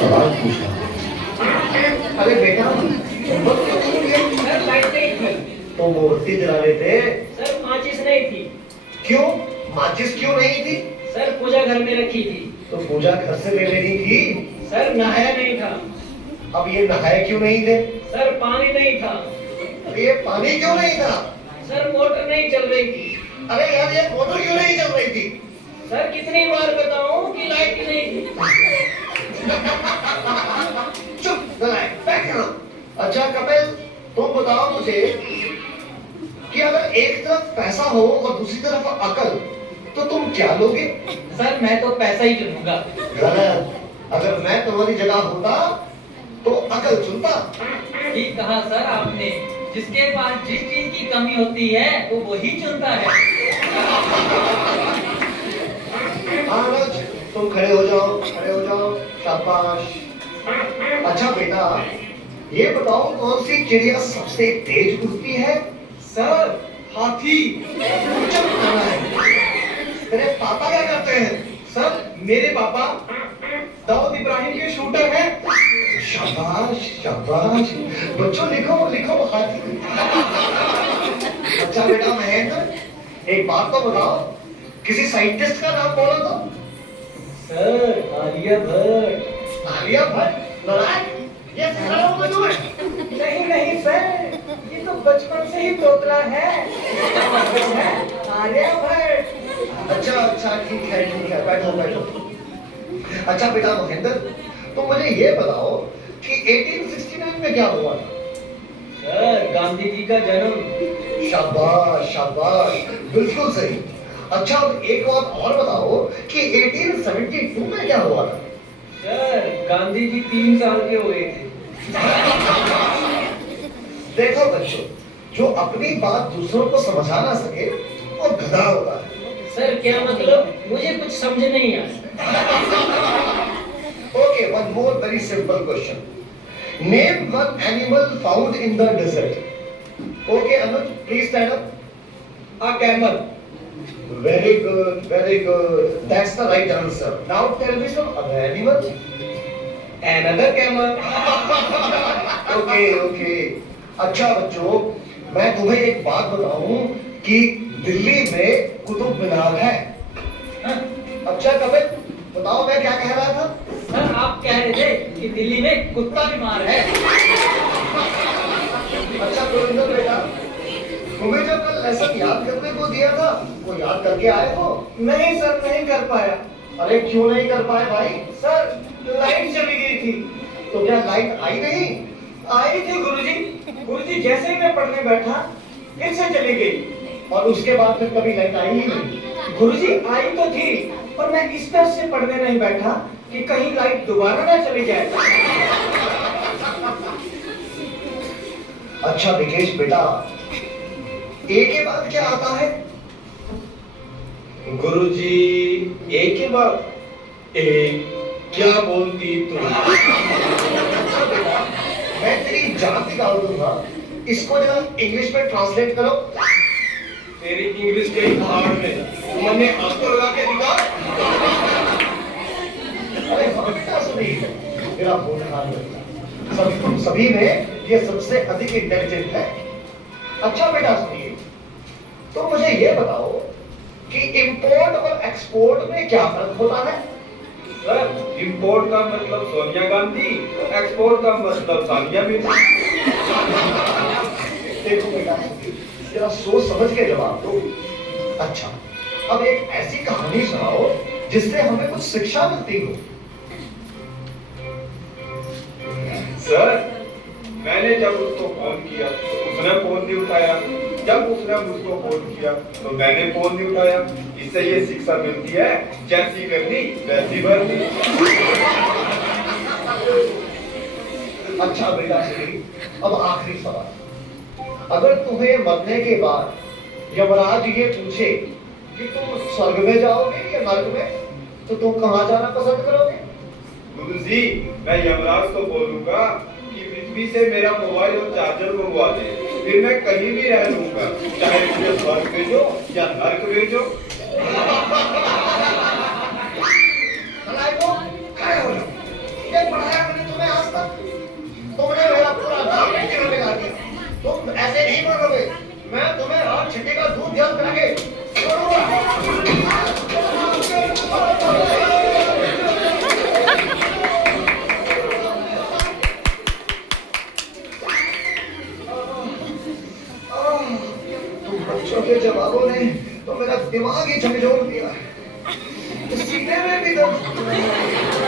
सवाल पूछना। अरे बेटा, सर लाइट नहीं थी। तो मोमबत्ती जला रहे थे। सर माचिस नहीं थी। क्यों? माचिस क्यों नहीं थी? सर पूजा घर में रखी थी। तो पूजा घर से ले लेनी थी। सर नहाया नहीं था। अब ये नहाए क्यों नहीं थे? सर पानी नहीं था। अरे ये पानी क्यों नहीं था? सर मोटर नहीं चल रही थी। अरे यार, ये मोटर क्यों नहीं चल रही थी? सर कितनी बार बताऊं कि लाइट नहीं थी। चुप, नालायक, बैठ यहाँ। अच्छा कपिल, तुम बताओ मुझे कि अगर एक तरफ पैसा हो और दूसरी तरफ अकल, तो तुम क्या लोगे? सर मैं तो पैसा ही चुनूंगा। गलत। अगर मैं तुम्हारी जगह होता तो अकल चुनता। ठीक कहा सर आपने। जिसके पास जिस चीज की कमी होती है वो वही चुनता है। हाँ अनुज, तुम खड़े हो जाओ, खड़े हो जाओ, शाबाश। अच्छा बेटा, ये बताओ कौन सी चिड़िया सबसे तेज उड़ती है? सर हाथी। चुप रहना है। तेरे पापा क्या करते हैं? सर मेरे पापा दाऊद इब्राहिम के शूटर हैं। शाबाश शाबाश। बच्चों लिखो लिखो हाथी। अच्छा बेटा महेंद्र, एक बात तो बताओ, किसी साइंटिस्ट का नाम बोलो तो। सर आर्यभट्ट। आर्यभट्ट? नालायक, ये सिखाना होगा तुम्हें। नहीं नहीं सर, ये तो बचपन से ही तोतला है। आर्यभट्ट। अच्छा अच्छा, ठीक है ठीक है, बैठो बैठो। अच्छा बेटा महेंद्र, तो मुझे ये बताओ कि 1869 में क्या हुआ था? सर गांधी जी का जन्म। शाबाश शाबाश, बिल्कुल सही। अच्छा अब एक बात और बताओ कि 1872 में क्या हुआ था? सर गांधी जी 3 साल के हुए थे। देखो बच्चों, जो अपनी बात दूसरों को समझा ना सके वो गधा होता है। सर क्या मतलब? मुझे कुछ समझ नहीं आया। Okay, one more very simple question. Name one animal found in the desert. Okay, Anuj, please stand up. A camel. Very good, very good. That's the right answer. Now tell me some other animal. Another camel. Okay, okay. अच्छा बच्चों, मैं तुम्हें एक बात बताऊं कि दिल्ली में कुतुब मीनार है। हाँ? अच्छा कपिल, बताओ मैं क्या कह रहा था? सर आप कह रहे थे कि दिल्ली में कुत्ता बीमार है। अच्छा गुरिंदर बेटा, तुम्हें जो कल लेसन याद करने को दिया था वो याद करके आए हो? नहीं सर, नहीं कर पाया। अरे क्यों नहीं कर पाए भाई? सर लाइट चली गई थी। तो क्या लाइट आई नहीं? आई थी गुरुजी। गुरुजी जैसे ही मैं पढ़ने बैठा फिर से चली गई। और उसके बाद फिर कभी लाइट आई ही नहीं? गुरुजी आई तो थी, पर मैं इस तरह से पढ़ने नहीं बैठा कि कहीं लाइट दोबारा ना चली जाए। अच्छा विकेश बेटा, ए के बाद क्या आता है? गुरुजी ए के बाद ए क्या बोलती तुम? मैं तेरी जान निकाल दूंगा। इसको जरा इंग्लिश में ट्रांसलेट करो। तेरी इंग्लिश कहीं भाड़ में, मैंने आंसू लगा के दिखा। अरे बेटा सुनिए, मेरा फोन खराब लगता। सभी में ये सबसे अधिक इंटेलिजेंट है। अच्छा बेटा सुनिए, तो मुझे ये बताओ कि इंपोर्ट और एक्सपोर्ट में क्या फर्क होता है? सर इंपोर्ट का मतलब सोनिया गांधी, एक्सपोर्ट का मतलब सानिया मिर्जा। देखो बेटा, जरा सोच समझ के जवाब दो। अच्छा, अब एक ऐसी कहानी सुनाओ जिससे हमें कुछ शिक्षा मिलती हो। सर मैंने जब उसको फोन किया तो उसने फोन नहीं उठाया, जब उसने मुझको फोन किया तो मैंने फोन नहीं उठाया। इससे ये शिक्षा मिलती है, जैसी करनी वैसी भरनी। अच्छा बेटा सुनिए, अब आखिरी सवाल। अगर तुम्हें मरने के बाद यमराज ये पूछे कि तुम स्वर्ग में जाओगे या नरक में, तो तुम कहाँ जाना पसंद करोगे? गुरुजी मैं यमराज को बोलूंगा कि पृथ्वी से मेरा मोबाइल और चार्जर मंगवा दे, फिर मैं कहीं भी रह लूंगा, चाहे मुझे स्वर्ग भेजो या नरक भेजो। नालायकों, खड़े हो जाओ। ये पढ़ाया मैंने तुम्हें आज तक? तुमने मेरा पूरा नाम मिट्टी में मिला दिया। तुम ऐसे नहीं पढ़ोगे। मैं तुम्हें आज छिट्टी का दूध जल करा के तुम बच्चों के जवाबों ने तो मेरा दिमाग ही झकझोर दिया। सीने में भी दर्द